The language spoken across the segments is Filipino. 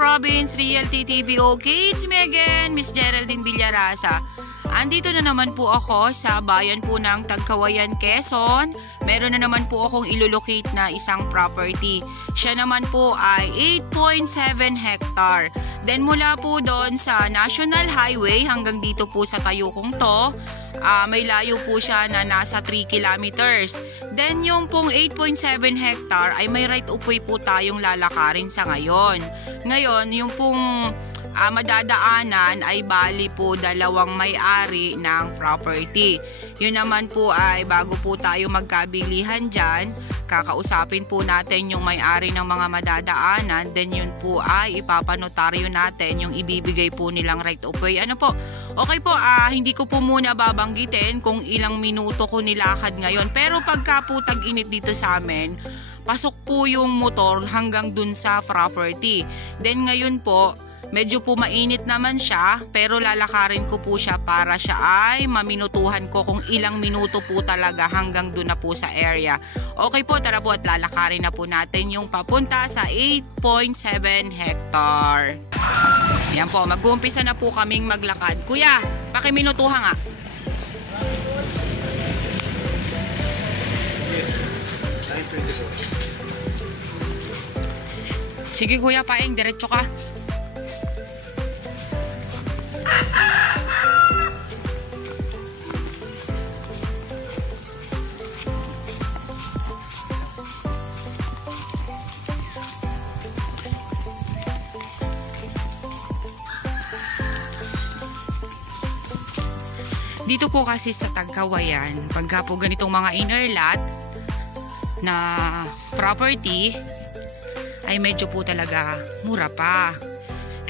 Province Realty TV. Okay, it's me again, Miss Geraldine Villarasa. Andito na naman po ako sa bayan po ng Tagkawayan, Quezon. Meron na naman po akong ilolocate na isang property. Siya naman po ay 8.7 hectare. Then mula po doon sa National Highway hanggang dito po sa Tayukong to, may layo po siya na nasa 3 kilometers. Then yung pong 8.7 hectare ay may right of way po tayong lalakarin sa ngayon. Ngayon, yung pong madadaanan ay bali po dalawang may-ari ng property. Yun naman po ay bago po tayo magkabilihan dyan, kakausapin po natin yung may-ari ng mga madadaanan. Then yun po ay ipapanotaryo natin yung ibibigay po nilang right of way. Ano po? Okay po, hindi ko po muna babanggitin kung ilang minuto ko nilakad ngayon. Pero pagka po tag-init dito sa amin, pasok po yung motor hanggang dun sa property. Then ngayon po, medyo po mainit naman siya, pero lalakarin ko po siya para siya ay maminutuhan ko kung ilang minuto po talaga hanggang doon na po sa area. Okay po, tara po at lalakarin na po natin yung papunta sa 8.7 hectare. Yan po, mag-uumpisa na po kaming maglakad. Kuya, pakiminutuhan nga. Sige kuya, paing, diretso ka. Dito po kasi sa Tagkawayan, pagka po ganitong mga inner lot na property, ay medyo po talaga mura pa.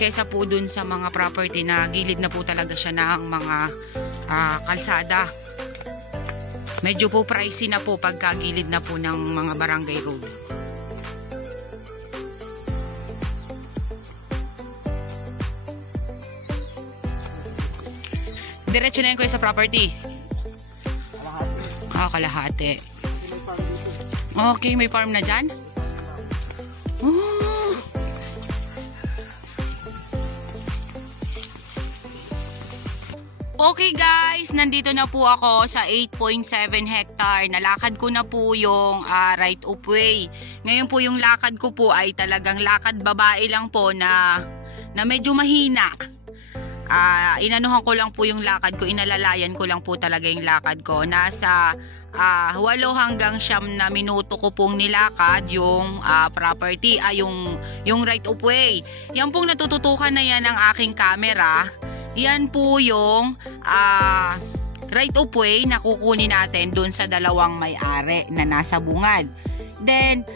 Kesa po dun sa mga property na gilid na po talaga siya ng mga kalsada. Medyo po pricey na po pagka gilid na po ng mga barangay road. Diretso na yun ko sa property. Kalahati. Okay, may farm na dyan? Oh. Okay guys, nandito na po ako sa 8.7 hectare. Nalakad ko na po yung right of way. Ngayon po yung lakad ko po ay talagang lakad babae lang po na medyo mahina. Inanuhan ko lang po yung lakad ko, inalalayan ko lang po talaga yung lakad ko. Nasa 8 hanggang 9 na minuto ko pong nilakad yung property, yung right of way. Yan pong natututukan na yan ng aking camera. Yan po yung right of way na kukunin natin dun sa dalawang may-ari na nasa bungad. Then,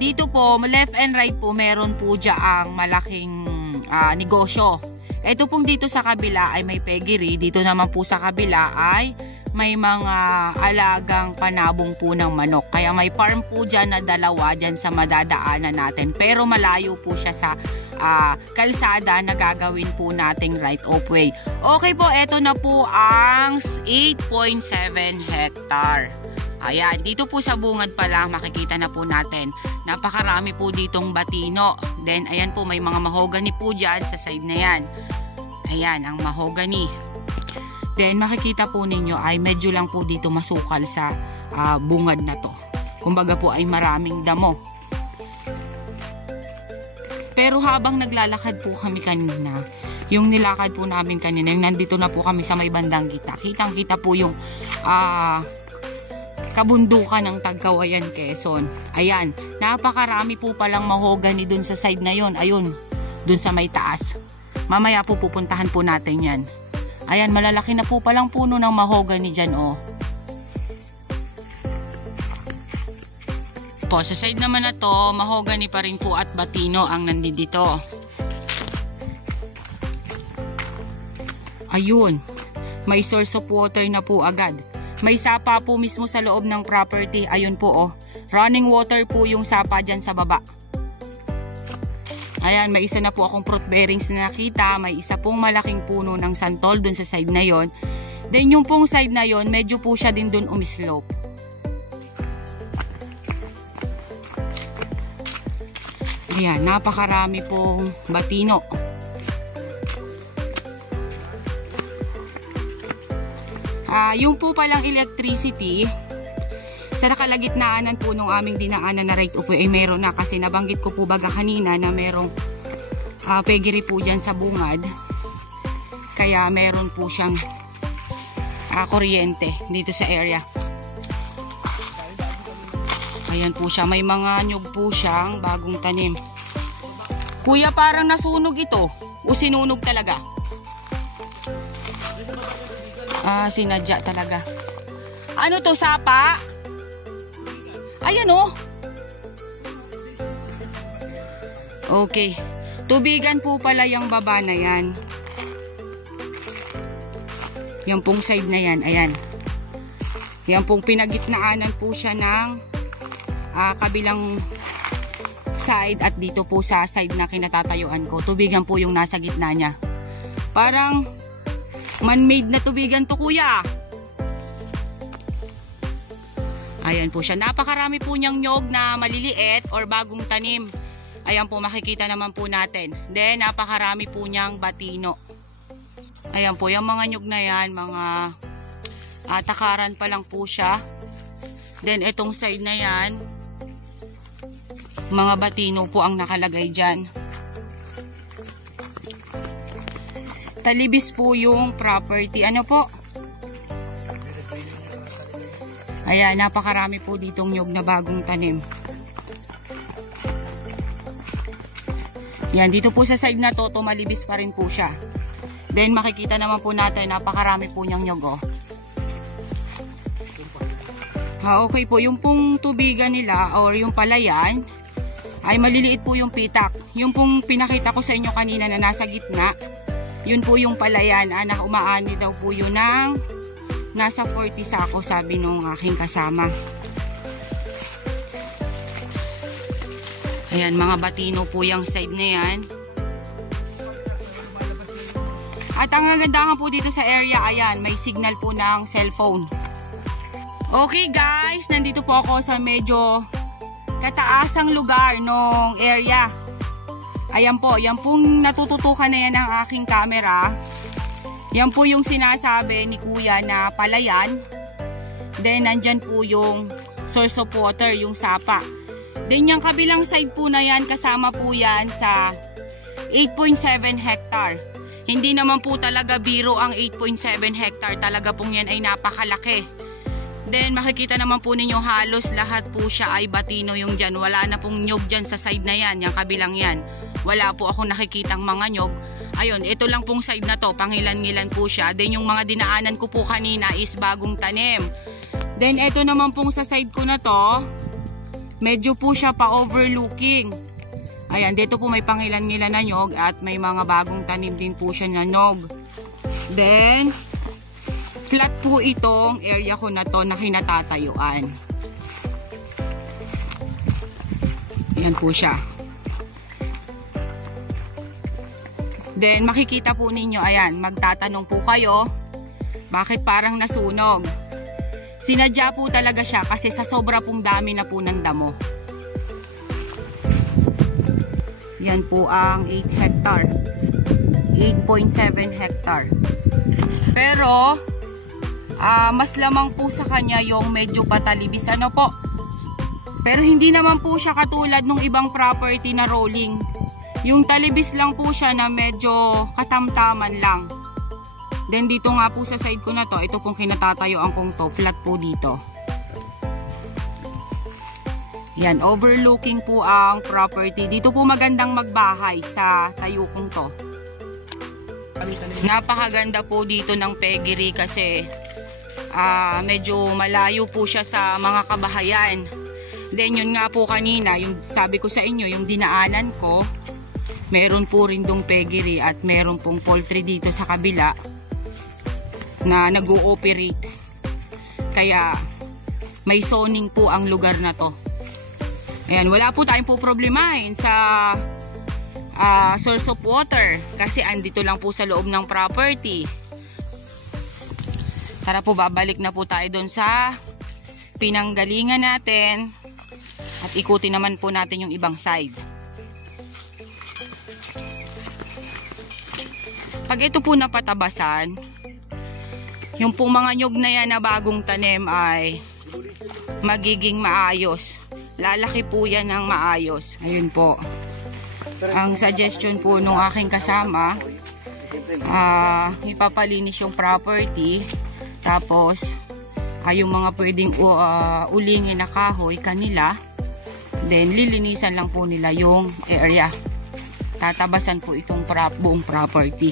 dito po, left and right po, meron po dyaang malaking negosyo. Ito pong dito sa kabila ay may piggery. Dito naman po sa kabila ay may mga alagang panabong po ng manok. Kaya may farm po dyan na dalawa dyan sa madadaanan natin. Pero malayo po siya sa kalsada na gagawin po nating right of way. Okay po, eto na po ang 8.7 hectare. Ayan, dito po sa bungad pa lang makikita na po natin. Napakarami po ditong batino. Then, ayan po, may mga mahogany po dyan sa side na yan. Ayan, ang mahogany. Then, makikita po ninyo ay medyo lang po dito masukal sa bungad na to. Kumbaga po ay maraming damo. Pero habang naglalakad po kami kanina, yung nilakad po namin kanina, yung nandito na po kami sa may bandang kita. Kitang-kita po yung kabundukan ng Tagkawayan, Quezon. Ayan, napakarami po palang mahogany dun sa side na yon. Ayun, dun sa may taas. Mamaya po pupuntahan po natin yan. Ayan, malalaki na po palang puno ng mahogany dyan, oh. Po, sa side naman na to, mahogany pa rin po at batino ang nandito. Ayun, may source of water na po agad. May sapa po mismo sa loob ng property. Ayun po, oh. Running water po yung sapa dyan sa baba. Ayan, may isa na po akong fruit bearings na nakita. May isa pong malaking puno ng santol dun sa side na yon. Then yung pong side na yon, medyo po siya din dun umislope. Ayan, napakarami pong batino. Yung po palang electricity, sa nakalagitnaanan po nung aming dinaanan na right of way ay meron na, kasi nabanggit ko po baga kanina na merong pegiri po dyan sa bungad. Kaya meron po siyang kuryente dito sa area. Ayan po siya, may mga nyug po siyang bagong tanim. Kuya, parang nasunog ito o sinunog talaga? Sinadya talaga. Ano to, sapa? Ayan o. Okay. Tubigan po pala yung baba na yan. Yan pong side na yan. Ayan. Yan pong pinagitnaanan po siya ng kabilang side, at dito po sa side na kinatatayuan ko. Tubigan po yung nasa gitna niya. Parang man-made na tubigan to, kuya. Ayan po siya. Napakarami po niyang nyog na maliliit or bagong tanim. Ayan po, makikita naman po natin. Then, napakarami po niyang batino. Ayan po, yung mga nyog na yan, mga takaran pa lang po siya. Then, itong side na yan, mga batino po ang nakalagay dyan. Talibis po yung property. Ano po? Ayan, napakarami po ditong nyog na bagong tanim. Yan, dito po sa side na to, malibis pa rin po siya. Then makikita naman po natin, napakarami po niyang nyog. Okay po, yung pong tubigan nila or yung palayan ay maliliit po yung pitak. Yung pong pinakita ko sa inyo kanina na nasa gitna, yun po yung palayan. Na umaani daw po yun ng nasa 40 sako, sabi nung aking kasama. Ayan, mga batino po yung side na yan. At ang nagandahan po dito sa area, ayan, may signal po ng cellphone. Okay guys, nandito po ako sa medyo kataasang lugar ng area. Ayan po, yan pong natututukan na yan ng aking camera. Yan po yung sinasabi ni kuya na palayan. Then nandyan po yung source of water, yung sapa. Then yung kabilang side po na yan, kasama po yan sa 8.7 hectare. Hindi naman po talaga biro ang 8.7 hectare. Talaga pong yan ay napakalaki. Then makikita naman po ninyo halos lahat po siya ay batino yung dyan. Wala na pong nyog dyan sa side na yan, yung kabilang yan. Wala po ako nakikitang mga nyog. Ayun, ito lang pong side na to, pangilan-ngilan po siya. Then yung mga dinaanan ko po kanina is bagong tanim. Then ito naman pong sa side ko na to, medyo po siya pa-overlooking. Ayan, dito po may pangilan-ngilan na nyog at may mga bagong tanim din po siya na nyog. Then, flat po itong area ko na to na kinatatayuan. Ayan po siya. Then, makikita po ninyo, ayan, magtatanong po kayo, bakit parang nasunog? Sinadya po talaga siya kasi sa sobra pong dami na po ng damo. Yan po ang 8 hectare. 8.7 hectare. Pero, mas lamang po sa kanya yung medyo patalibis. Ano po? Pero hindi naman po siya katulad ng ibang property na rolling. Yung talibis lang po siya na medyo katamtaman lang. Then dito nga po sa side ko na to, ito pong kinatatayuan kong to, flat po dito. Yan, overlooking po ang property. Dito po magandang magbahay sa tayo kong to. Napakaganda po dito ng pegiri kasi medyo malayo po siya sa mga kabahayan. Then yun nga po kanina, yung sabi ko sa inyo, yung dinaanan ko, meron po rin dong pegiri at meron pong poultry dito sa kabila na nag-ooperate. Kaya may zoning po ang lugar na to. Ayan, wala po tayong po problemahin sa source of water kasi andito lang po sa loob ng property. Tara po, babalik na po tayo doon sa pinanggalingan natin at ikutin naman po natin yung ibang side. Pag ito po napatabasan, yung pong mga nyug na yan na bagong tanim ay magiging maayos. Lalaki po yan ng maayos. Ayun po. Ang suggestion po nung aking kasama, ipapalinis yung property. Tapos, yung mga pwedeng ulingin na kahoy kanila. Then, lilinisan lang po nila yung area. Tatabasan po itong buong property.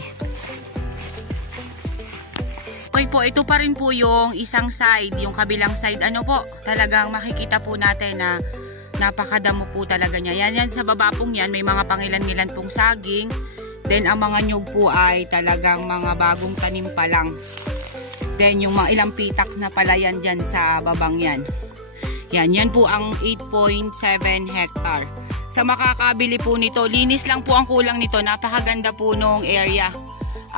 Okay po, ito pa rin po yung isang side, yung kabilang side. Ano po, talagang makikita po natin na napakadamo po talaga niya. Yan sa baba pong yan, may mga pangilan-ngilan pong saging. Then ang mga nyug po ay talagang mga bagong tanim pa lang. Then yung mga ilang pitak na palayan dyan sa babang yan. Yan po ang 8.7 hectare. Sa makakabili po nito, linis lang po ang kulang nito. Napakaganda po nung area.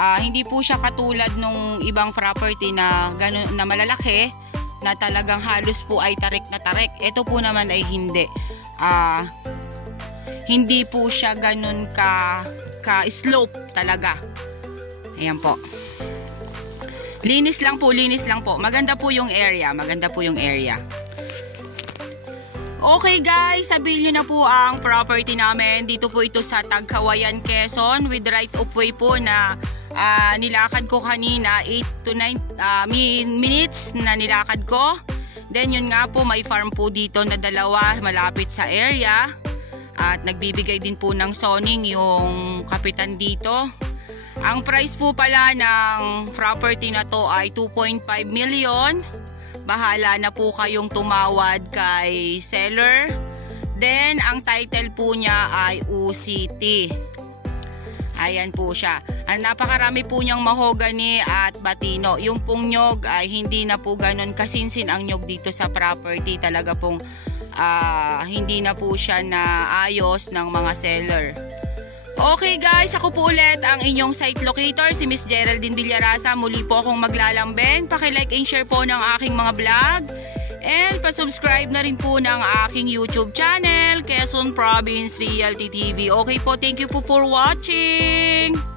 Hindi po siya katulad nung ibang property na ganun, na malalaki, na talagang halos po ay tarik na tarik. Ito po naman ay hindi. Hindi po siya ganun ka slope talaga. Ayan po. Linis lang po. Maganda po yung area. Okay guys, sabihin nyo na po ang property namin. Dito po ito sa Tagkawayan, Quezon, with right of way po na nilakad ko kanina, 8 to 9 minutes na nilakad ko. Then yun nga po, may farm po dito na dalawa malapit sa area. At nagbibigay din po ng zoning yung kapitan dito. Ang price po pala ng property na to ay 2.5 million. Bahala na po kayong tumawad kay seller. Then ang title po niya ay UCT. Ayan po siya. Napakarami po niyang mahogany at batino. Yung pong nyog ay hindi na po ganun kasinsin ang nyog dito sa property. Talaga pong hindi na po siya naayos ng mga seller. Okay guys, ako po ulit ang inyong site locator, si Miss Geraldine Villarasa. Muli po akong maglalambing. Paki-like and share po ng aking mga vlog. And pa-subscribe na rin po ng aking YouTube channel, Quezon Province Realty TV. Okay po, thank you po for watching!